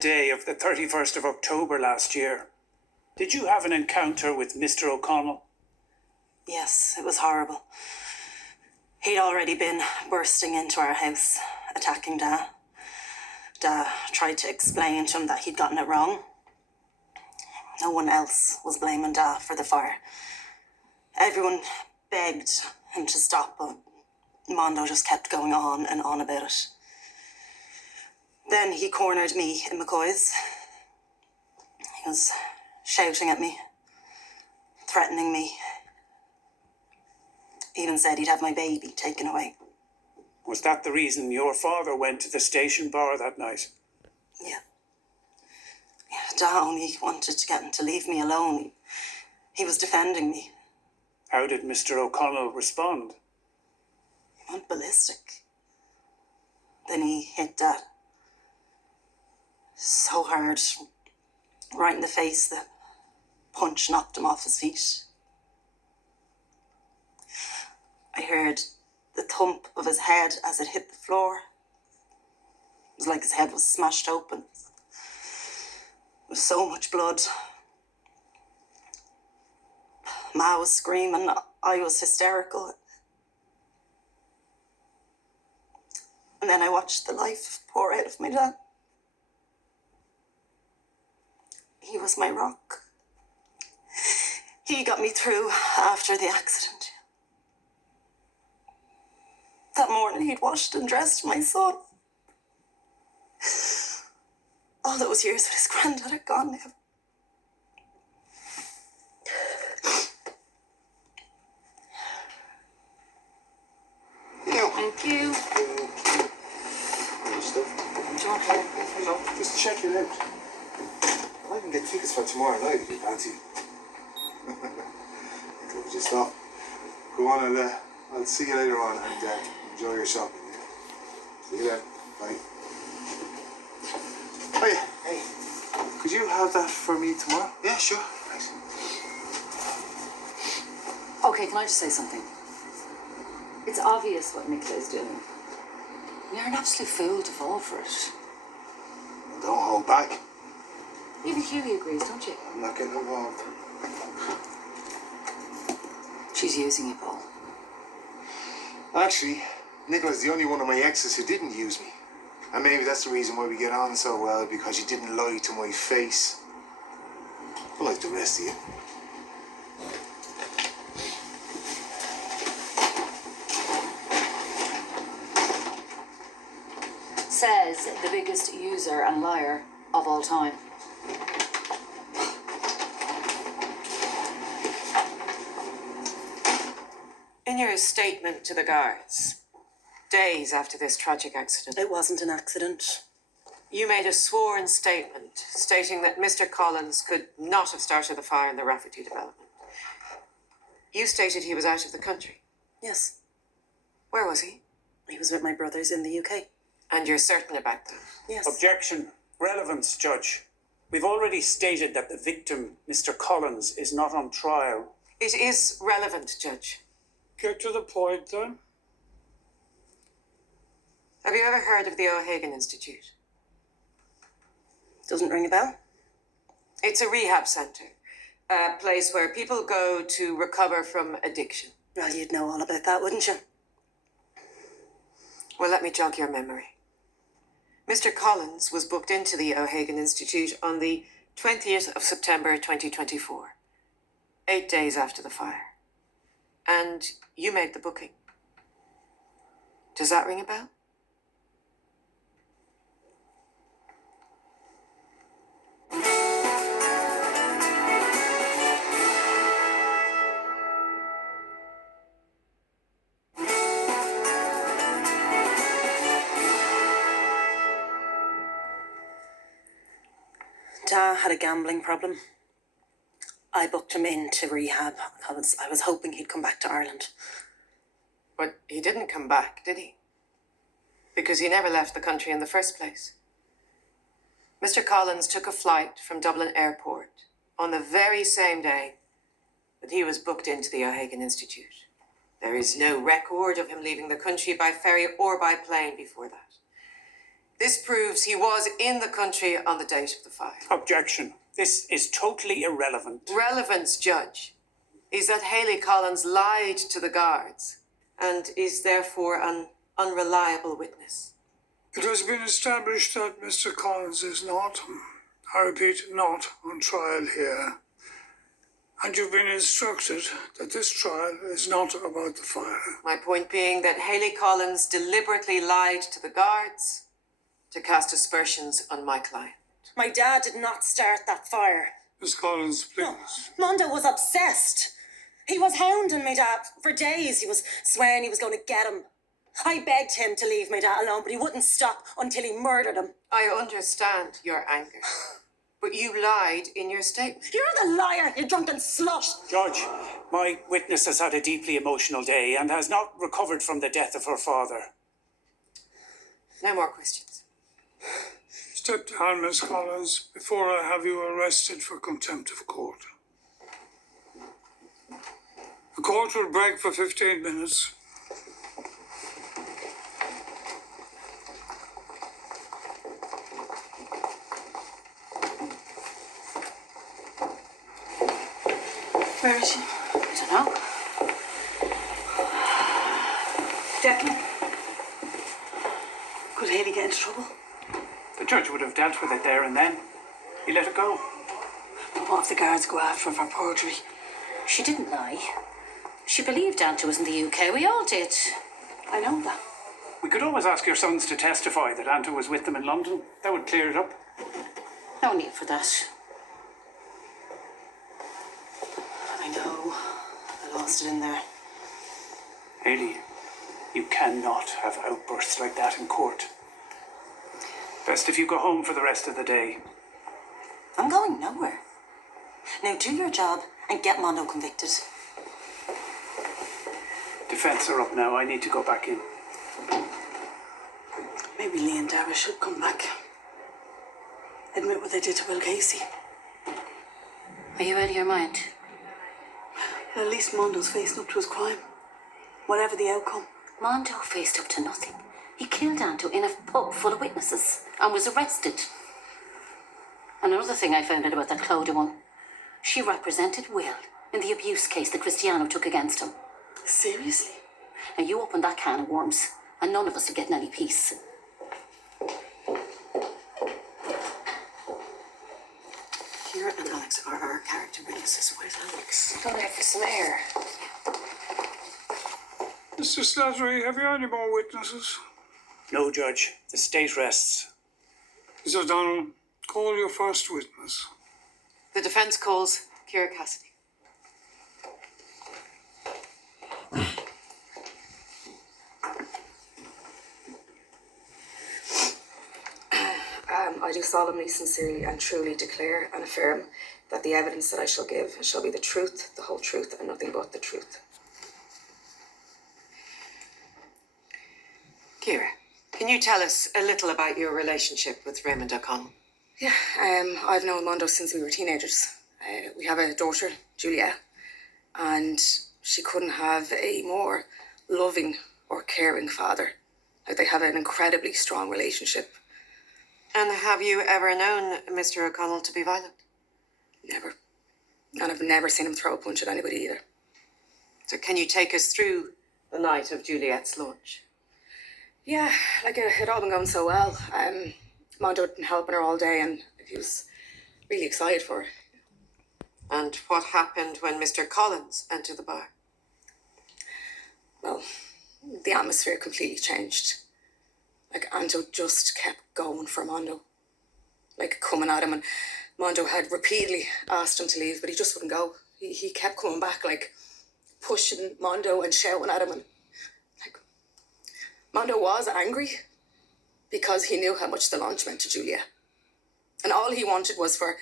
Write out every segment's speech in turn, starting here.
day of the 31st of October last year. Did you have an encounter with Mr. O'Connell? Yes, it was horrible. He'd already been bursting into our house, attacking Da. Da tried to explain to him that he'd gotten it wrong. No one else was blaming Da for the fire. Everyone begged him to stop, but Mondo just kept going on and on about it. Then he cornered me in McCoy's. He was shouting at me, threatening me. Even said he'd have my baby taken away. Was that the reason your father went to the station bar that night? Yeah. Da only wanted to get him to leave me alone. He was defending me. How did Mr. O'Connell respond? He went ballistic. Then he hit Dad. So hard. Right in the face. The punch knocked him off his feet. I heard the thump of his head as it hit the floor. It was like his head was smashed open. There was so much blood. Ma was screaming. I was hysterical. And then I watched the life pour out of my dad. He was my rock. He got me through after the accident. That morning he'd washed and dressed my son. All those years with his granddad are gone now. Thank you. Do you want to no, just check it out. I can get tickets for tomorrow night if you fancy. Could just stop. Go on, I'll see you later on and enjoy your shopping. Yeah? See you then. Bye. Hey. Hey. Could you have that for me tomorrow? Yeah, sure. Thanks. Okay, can I just say something? It's obvious what Nicola is doing. You're an absolute fool to fall for it. Don't hold back. Even Hughie agrees, don't you? I'm not getting involved. She's using you, Paul. Actually, Nicola's the only one of my exes who didn't use me. And maybe that's the reason why we get on so well, because you didn't lie to my face. Like the rest of you. Says the biggest user and liar of all time. In your statement to the guards, days after this tragic accident, It wasn't an accident. you made a sworn statement stating that Mr. Collins could not have started the fire in the Rafferty development. You stated he was out of the country. Yes, Where was he? he was with my brothers in the UK. And you're certain about that? Yes. Objection. Relevance, Judge. We've already stated that the victim, Mr. Collins, is not on trial. It is relevant, Judge. Get to the point, then. Have you ever heard of the O'Hagan Institute? Doesn't ring a bell? It's a rehab centre, a place where people go to recover from addiction. Well, you'd know all about that, wouldn't you? Well, let me jog your memory. Mr. Collins was booked into the O'Hagan Institute on the 20th of September 2024, 8 days after the fire. And you made the booking. Does that ring a bell? Da had a gambling problem. I booked him into rehab because I was hoping he'd come back to Ireland. But he didn't come back, did he? Because he never left the country in the first place. Mr. Collins took a flight from Dublin Airport on the very same day that he was booked into the O'Hagan Institute. There is no record of him leaving the country by ferry or by plane before that. This proves he was in the country on the date of the fire. Objection. This is totally irrelevant. Relevance, Judge, is that Hayley Collins lied to the guards and is therefore an unreliable witness. It has been established that Mr. Collins is not, I repeat, not on trial here. And you've been instructed that this trial is not about the fire. My point being that Hayley Collins deliberately lied to the guards to cast aspersions on my client. My dad did not start that fire. Miss Collins, please. Mondo was obsessed. He was hounding my dad for days. He was swearing he was going to get him. I begged him to leave my dad alone, but he wouldn't stop until he murdered him. I understand your anger, but you lied in your statement. You're the liar, you drunken slut. Judge, my witness has had a deeply emotional day and has not recovered from the death of her father. No more questions. Step down, Miss Collins, before I have you arrested for contempt of court. The court will break for 15 minutes. Where is she? I don't know. Declan. Could Hayley get into trouble? The judge would have dealt with it there and then. He let it go. But what if the guards go after her for perjury? She didn't lie. She believed Auntie was in the UK. We all did. I know that. We could always ask your sons to testify that Anta was with them in London. That would clear it up. No need for that. I know. I lost it in there. Hayley, you cannot have outbursts like that in court. Best if you go home for the rest of the day. I'm going nowhere. Now do your job and get Mondo convicted. Defence are up now. I need to go back in. Maybe Lee and Dara should come back. Admit what they did to Will Casey. Are you out of your mind? Well, at least Mondo's facing up to his crime. Whatever the outcome. Mondo faced up to nothing. He killed Anto in a pub full of witnesses and was arrested. And another thing I found out about that Clodagh one. She represented Will in the abuse case that Cristiano took against him. Seriously? Now you opened that can of worms and none of us are getting any peace. Kira and Alex are our character witnesses. Where's Alex? Go there for some air. Mr. Slattery, have you any more witnesses? No, Judge. The state rests. Mr. O'Donnell, call your first witness. The defence calls Kira Cassidy. I do solemnly, sincerely and truly declare and affirm that the evidence that I shall give shall be the truth, the whole truth and nothing but the truth. Kira, can you tell us a little about your relationship with Raymond O'Connell? Yeah, I've known Mondo since we were teenagers. We have a daughter, Julia, and she couldn't have a more loving or caring father. Like, they have an incredibly strong relationship. And have you ever known Mr. O'Connell to be violent? Never. And I've never seen him throw a punch at anybody either. So can you take us through the night of Juliet's launch? Yeah, like it had all been going so well. Mondo had been helping her all day and he was really excited for her. And what happened when Mr. Collins entered the bar? Well, the atmosphere completely changed. Like, Anto just kept going for Mondo. Like, coming at him, and Mondo had repeatedly asked him to leave, but he just wouldn't go. He kept coming back, like, pushing Mondo and shouting at him, and, like, Mondo was angry because he knew how much the launch meant to Julia. And all he wanted was for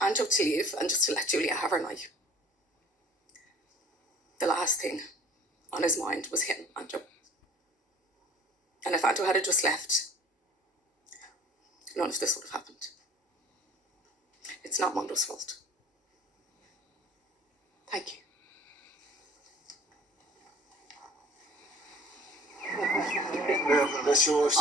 Anto to leave and just to let Julia have her night. The last thing on his mind was hitting Anto. And if Anto had just left, none of this would have happened. It's not Mondo's fault. Thank you. Yeah, that's yours.